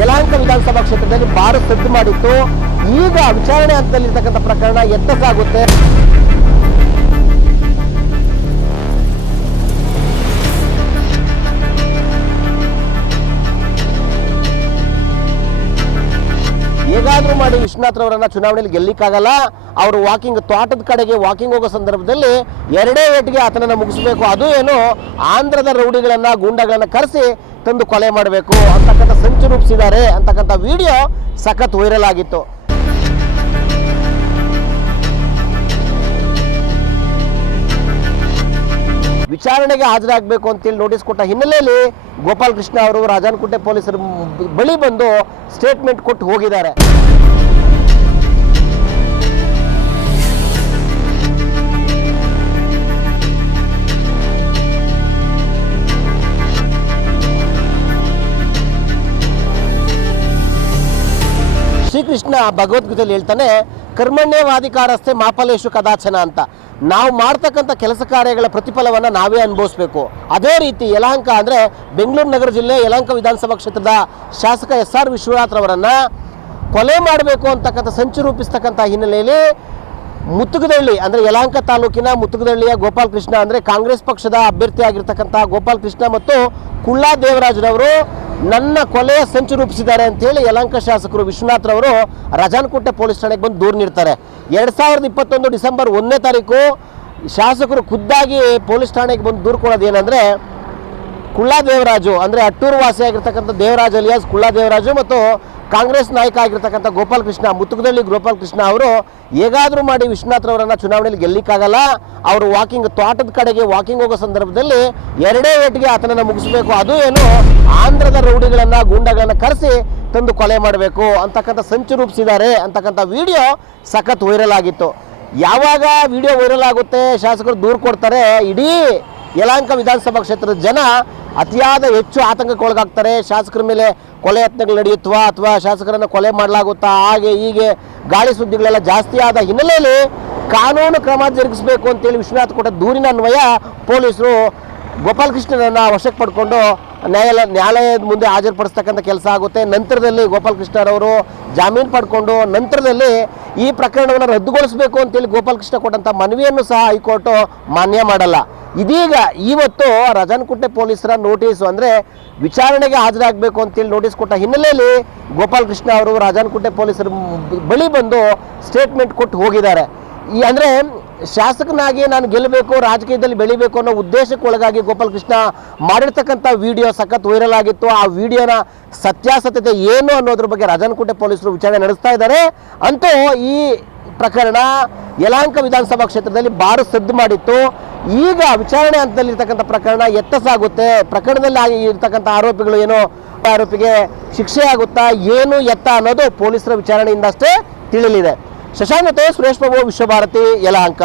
ಯಲಹಂಕ ವಿಧಾನಸಭಾ ಕ್ಷೇತ್ರದಲ್ಲಿ ಭಾರಿ ಸದ್ದು ಮಾಡಿತ್ತು. ಈಗ ವಿಚಾರಣೆ ಹಂತದಲ್ಲಿರ್ತಕ್ಕಂಥ ಪ್ರಕರಣ ಎತ್ತ ಸಾಗುತ್ತೆ. ಹೇಗಾದ್ರೂ ಮಾಡಿ ವಿಶ್ವನಾಥ್ ರವರನ್ನ ಚುನಾವಣೆಯಲ್ಲಿ ಗೆಲ್ಲಿಕ್ಕಾಗಲ್ಲ. ಅವರು ತೋಟದ ಕಡೆಗೆ ವಾಕಿಂಗ್ ಹೋಗೋ ಸಂದರ್ಭದಲ್ಲಿ ಎರಡೇ ಏಟಿಗೆ ಆತನನ್ನ ಮುಗಿಸ್ಬೇಕು. ಅದು ಏನು ಆಂಧ್ರದ ರೌಡಿಗಳನ್ನ ಗೂಂಡಾಗಳನ್ನ ಕರೆಸಿ ತಂದು ಕೊಲೆ ಮಾಡಬೇಕು ಅಂತಕ್ಕಂಥ ಸಂಚು ರೂಪಿಸಿದ್ದಾರೆ ಅಂತಕ್ಕಂಥ ವಿಡಿಯೋ ಸಖತ್ ವೈರಲ್ ಆಗಿತ್ತು. ವಿಚಾರಣೆಗೆ ಹಾಜರಾಗಬೇಕು ಅಂತೇಳಿ ನೋಟಿಸ್ ಕೊಟ್ಟ ಹಿನ್ನೆಲೆಯಲ್ಲಿ ಗೋಪಾಲ್ ಕೃಷ್ಣ ಅವರು ರಾಜಾನಕುಂಟೆ ಪೊಲೀಸರ ಬಳಿ ಬಂದು ಸ್ಟೇಟ್ಮೆಂಟ್ ಕೊಟ್ಟು ಹೋಗಿದ್ದಾರೆ. ಶ್ರೀಕೃಷ್ಣ ಭಗವದ್ಗೀತೆಯಲ್ಲಿ ಹೇಳ್ತಾನೆ, ಕರ್ಮಣ್ಯವಾಧಿಕಾರಸ್ಥೆ ಮಾಫಲೇಶು ಕದಾಚನ ಅಂತ. ನಾವು ಮಾಡ್ತಕ್ಕಂಥ ಕೆಲಸ ಕಾರ್ಯಗಳ ಪ್ರತಿಫಲವನ್ನು ನಾವೇ ಅನುಭವಿಸ್ಬೇಕು. ಅದೇ ರೀತಿ ಯಲಹಂಕ ಅಂದರೆ ಬೆಂಗಳೂರು ನಗರ ಜಿಲ್ಲೆ ಯಲಹಂಕ ವಿಧಾನಸಭಾ ಕ್ಷೇತ್ರದ ಶಾಸಕ SR ವಿಶ್ವನಾಥ್ ರವರನ್ನು ಕೊಲೆ ಮಾಡಬೇಕು ಅಂತಕ್ಕಂಥ ಸಂಚು ರೂಪಿಸ್ತಕ್ಕಂಥ ಹಿನ್ನೆಲೆಯಲ್ಲಿ ಮುತ್ತುಗದಳ್ಳಿ ಅಂದರೆ ಯಲಹಂಕ ತಾಲೂಕಿನ ಮುತ್ತುಗದಳ್ಳಿಯ ಗೋಪಾಲ್ ಕೃಷ್ಣ ಅಂದರೆ ಕಾಂಗ್ರೆಸ್ ಪಕ್ಷದ ಅಭ್ಯರ್ಥಿಯಾಗಿರ್ತಕ್ಕಂಥ ಗೋಪಾಲ್ ಕೃಷ್ಣ ಮತ್ತು ಕುಳ್ಳಾ ದೇವರಾಜ್ರವರು ನನ್ನ ಕೊಲೆಯ ಸಂಚು ರೂಪಿಸಿದ್ದಾರೆ ಅಂತೇಳಿ ಯಲಹಂಕ ಶಾಸಕರು ವಿಶ್ವನಾಥ್ ರವರು ರಾಜಾನಕುಂಟೆ ಪೊಲೀಸ್ ಠಾಣೆಗೆ ಬಂದು ದೂರು ನೀಡ್ತಾರೆ. 2021 ಡಿಸೆಂಬರ್ 1ನೇ ತಾರೀಕು ಶಾಸಕರು ಖುದ್ದಾಗಿ ಪೊಲೀಸ್ ಠಾಣೆಗೆ ಬಂದು ದೂರು ಕೊಡೋದು ಏನಂದರೆ, ಕುಳ್ಳಾ ದೇವರಾಜು ಅಂದರೆ ಅಟ್ಟೂರು ವಾಸಿಯಾಗಿರ್ತಕ್ಕಂಥ ದೇವರಾಜ್ ಅಲಿಯಾಸ್ ಕುಳ್ಳಾ ದೇವರಾಜು ಮತ್ತು ಕಾಂಗ್ರೆಸ್ ನಾಯಕ ಆಗಿರ್ತಕ್ಕಂಥ ಗೋಪಾಲ್ ಕೃಷ್ಣ ಮುತ್ತುಗದಳ್ಳಿ ಗೋಪಾಲ್ ಕೃಷ್ಣ ಅವರು ಹೇಗಾದರೂ ಮಾಡಿ ವಿಶ್ವನಾಥ್ ರವರನ್ನ ಚುನಾವಣೆಯಲ್ಲಿ ಗೆಲ್ಲಿಕ್ಕಾಗಲ್ಲ. ಅವರು ತೋಟದ ಕಡೆಗೆ ವಾಕಿಂಗ್ ಹೋಗೋ ಸಂದರ್ಭದಲ್ಲಿ ಎರಡೇ ಏಟಿಗೆ ಆತನನ್ನು ಮುಗಿಸ್ಬೇಕು. ಅದು ಏನು ಆಂಧ್ರದ ರೌಡಿಗಳನ್ನ ಗೂಂಡಾಗಳನ್ನ ಕರೆಸಿ ತಂದು ಕೊಲೆ ಮಾಡಬೇಕು ಅಂತಕ್ಕಂಥ ಸಂಚು ರೂಪಿಸಿದ್ದಾರೆ ಅಂತಕ್ಕಂಥ ವಿಡಿಯೋ ಸಖತ್ ವೈರಲ್ ಆಗಿತ್ತು. ಯಾವಾಗ ವಿಡಿಯೋ ವೈರಲ್ ಆಗುತ್ತೆ, ಶಾಸಕರು ದೂರು ಕೊಡ್ತಾರೆ, ಇಡೀ ಯಲಹಂಕ ವಿಧಾನಸಭಾ ಕ್ಷೇತ್ರದ ಜನ ಅತಿಯಾದ ಹೆಚ್ಚು ಆತಂಕಕ್ಕೆ ಒಳಗಾಗ್ತಾರೆ. ಶಾಸಕರ ಮೇಲೆ ಕೊಲೆ ಯತ್ನಗಳು ನಡೆಯುತ್ತವಾ ಅಥವಾ ಶಾಸಕರನ್ನು ಕೊಲೆ ಮಾಡಲಾಗುತ್ತಾ, ಹಾಗೆ ಹೀಗೆ ಗಾಳಿ ಸುದ್ದಿಗಳೆಲ್ಲ ಜಾಸ್ತಿ ಆದ ಹಿನ್ನೆಲೆಯಲ್ಲಿ ಕಾನೂನು ಕ್ರಮ ಜರುಗಿಸಬೇಕು ಅಂತೇಳಿ ವಿಶ್ವನಾಥ್ ಕೊಟ್ಟ ದೂರಿನ ಅನ್ವಯ ಪೊಲೀಸರು ಗೋಪಾಲ್ ಕೃಷ್ಣನನ್ನು ವಶಕ್ಕೆ ಪಡ್ಕೊಂಡು ನ್ಯಾಯಾಲಯದ ಮುಂದೆ ಹಾಜರುಪಡಿಸ್ತಕ್ಕಂಥ ಕೆಲಸ ಆಗುತ್ತೆ. ನಂತರದಲ್ಲಿ ಗೋಪಾಲ್ ಕೃಷ್ಣರವರು ಜಾಮೀನು ಪಡ್ಕೊಂಡು ನಂತರದಲ್ಲಿ ಈ ಪ್ರಕರಣವನ್ನು ರದ್ದುಗೊಳಿಸಬೇಕು ಅಂತೇಳಿ ಗೋಪಾಲ್ ಕೃಷ್ಣ ಕೊಟ್ಟಂಥ ಮನವಿಯನ್ನು ಸಹ ಹೈಕೋರ್ಟು ಮಾನ್ಯ ಮಾಡಲ್ಲ. ಇದೀಗ ಇವತ್ತು ರಾಜಾನಕುಂಟೆ ಪೊಲೀಸರ ನೋಟಿಸು ಅಂದರೆ ವಿಚಾರಣೆಗೆ ಹಾಜರಾಗಬೇಕು ಅಂತೇಳಿ ನೋಟಿಸ್ ಕೊಟ್ಟ ಹಿನ್ನೆಲೆಯಲ್ಲಿ ಗೋಪಾಲ್ ಕೃಷ್ಣ ಅವರು ರಾಜಾನಕುಂಟೆ ಪೊಲೀಸರ ಬಳಿ ಬಂದು ಸ್ಟೇಟ್ಮೆಂಟ್ ಕೊಟ್ಟು ಹೋಗಿದ್ದಾರೆ. ಅಂದರೆ ಶಾಸಕನಾಗಿ ನಾನು ಗೆಲ್ಲಬೇಕು, ರಾಜಕೀಯದಲ್ಲಿ ಬೆಳಿಬೇಕು ಅನ್ನೋ ಉದ್ದೇಶಕ್ಕೊಳಗಾಗಿ ಗೋಪಾಲ್ ಕೃಷ್ಣ ಮಾಡಿರ್ತಕ್ಕಂಥ ವಿಡಿಯೋ ಸಖತ್ ವೈರಲ್ ಆಗಿತ್ತು. ಆ ವಿಡಿಯೋನ ಸತ್ಯಾಸತ್ಯತೆ ಏನು ಅನ್ನೋದ್ರ ಬಗ್ಗೆ ರಾಜಾನಕುಂಟೆ ಪೊಲೀಸರು ವಿಚಾರಣೆ ನಡೆಸ್ತಾ ಇದ್ದಾರೆ. ಅಂತೂ ಈ ಪ್ರಕರಣ ಯಲಹಂಕ ವಿಧಾನಸಭಾ ಕ್ಷೇತ್ರದಲ್ಲಿ ಭಾರಿ ಸದ್ದು ಮಾಡಿತ್ತು. ಈಗ ವಿಚಾರಣೆ ಹಂತದಲ್ಲಿರ್ತಕ್ಕಂಥ ಪ್ರಕರಣ ಎತ್ತ ಸಾಗುತ್ತೆ, ಪ್ರಕರಣದಲ್ಲಿ ಇರ್ತಕ್ಕಂಥ ಆರೋಪಿಗಳು ಏನೋ ಆರೋಪಿಗೆ ಶಿಕ್ಷೆ ಆಗುತ್ತಾ ಏನು ಎತ್ತ ಅನ್ನೋದು ಪೊಲೀಸರ ವಿಚಾರಣೆಯಿಂದಷ್ಟೇ ತಿಳಿಯಲಿದೆ. ಶಶಾಂಕ್ ಸುರೇಶ್ ಬಾಬು, ವಿಶ್ವಭಾರತಿ, ಯಲಹಂಕ.